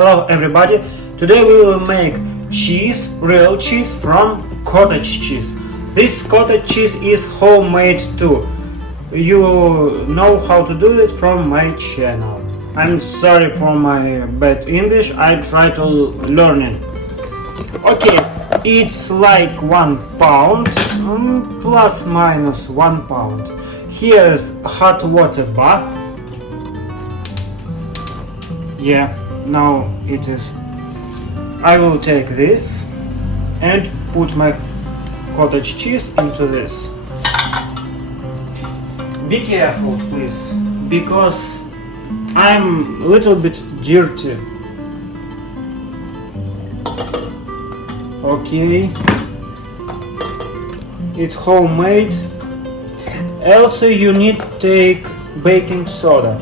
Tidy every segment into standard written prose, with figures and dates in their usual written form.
Hello everybody, today we will make cheese, real cheese from cottage cheese. This cottage cheese is homemade too. You know how to do it from my channel. I'm sorry for my bad English, I try to learn it. Okay, it's like 1 pound, plus minus 1 pound. Here's hot water bath. Yeah, now it is. I will take this and put my cottage cheese into this. Be careful please, because I'm a little bit dirty. Okay, it's homemade. Also you need to take baking soda.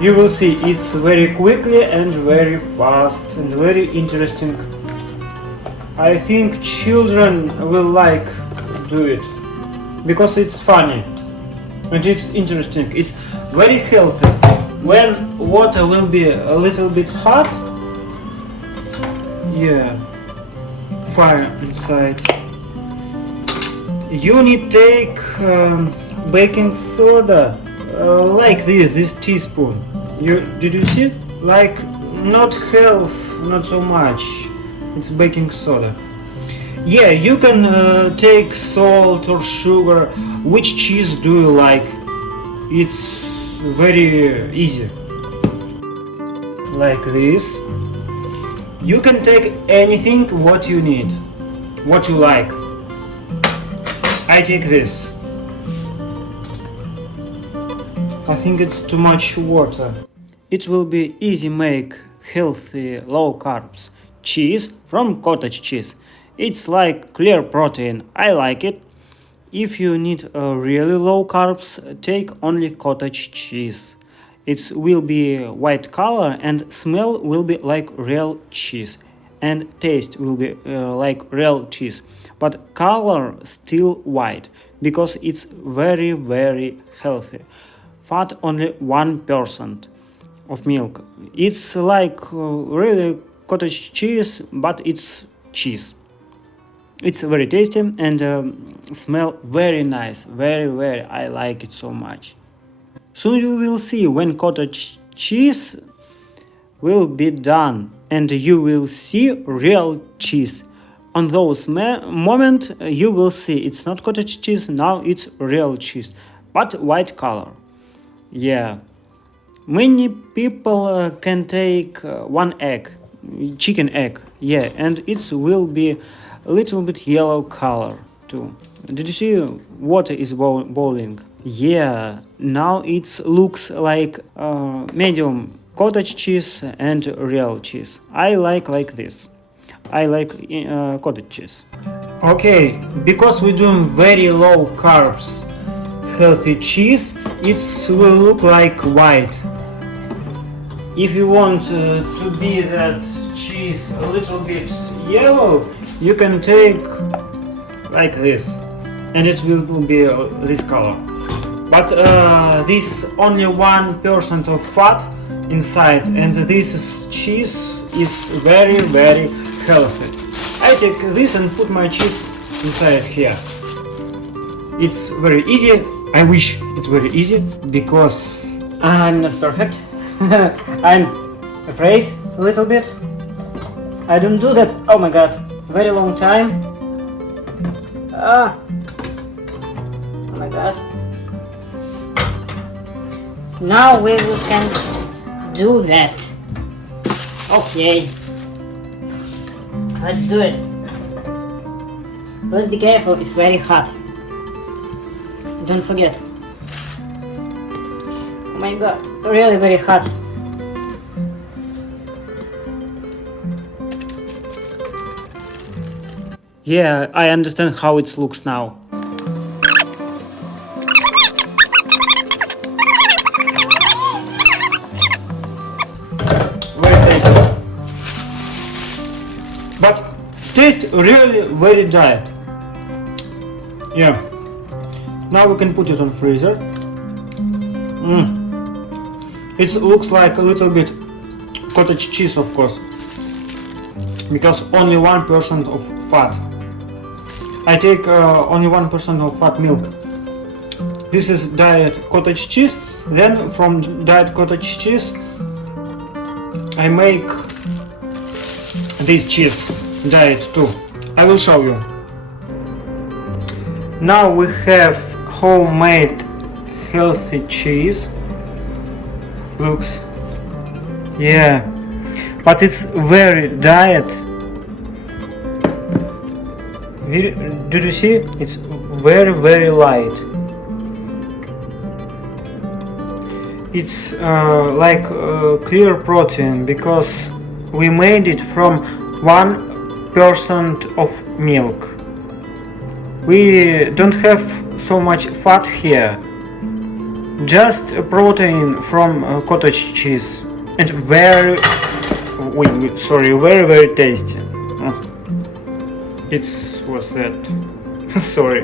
You will see it's very quickly and very fast and very interesting. I think children will like do it because it's funny and it's interesting. It's very healthy. When water will be a little bit hot, yeah, fire inside, you need to take baking soda. Like this teaspoon. Did you see it? Like not half, not so much. It's baking soda. Yeah, you can take salt or sugar. Which cheese do you like? It's very easy. Like this. You can take anything what you need, what you like. I take this. I think it's too much water. It will be easy make healthy low carbs cheese from cottage cheese. It's like clear protein. I like it. If you need a really low carbs, take only cottage cheese. It will be white color and smell will be like real cheese and taste will be like real cheese, but color still white because it's very healthy. Fat only 1% of milk. It's like really cottage cheese, but it's cheese. It's very tasty and smell very nice. Very, I like it so much. Soon you will see when cottage cheese will be done and you will see real cheese. On those moment you will see it's not cottage cheese, now it's real cheese, but white color. Yeah, many people can take 1 egg, chicken egg, yeah, and it will be a little bit yellow color too. Did you see water is boiling? Yeah, now it looks like medium cottage cheese and real cheese. I like this. I like cottage cheese. Okay, because we're doing very low carbs healthy cheese, it will look like white. If you want to be that cheese a little bit yellow, you can take like this and it will be this color. But this only 1% of fat inside and this cheese is very healthy. I take this and put my cheese inside here. It's very easy. I wish it's very easy because I'm not perfect. I'm afraid a little bit. I don't do that. Oh my god, very long time. Oh my god. Now we can do that. Okay. Let's do it. Let's be careful, it's very hot. Don't forget. Oh my god, really very hot. yeah, I understand how it looks now. Very tasty. But taste really very dry. Yeah. Now we can put it on freezer. It looks like a little bit cottage cheese, of course, because only 1% of fat. I take only 1% of fat milk. This is diet cottage cheese. Then from diet cottage cheese I make this cheese diet too. I will show you. Now we have homemade healthy cheese. Looks, yeah, but it's very diet. Did you see? It's very light. It's like clear protein because we made it from 1% of milk. We don't have so much fat here, just a protein from cottage cheese, and very tasty. It's what's that? Sorry.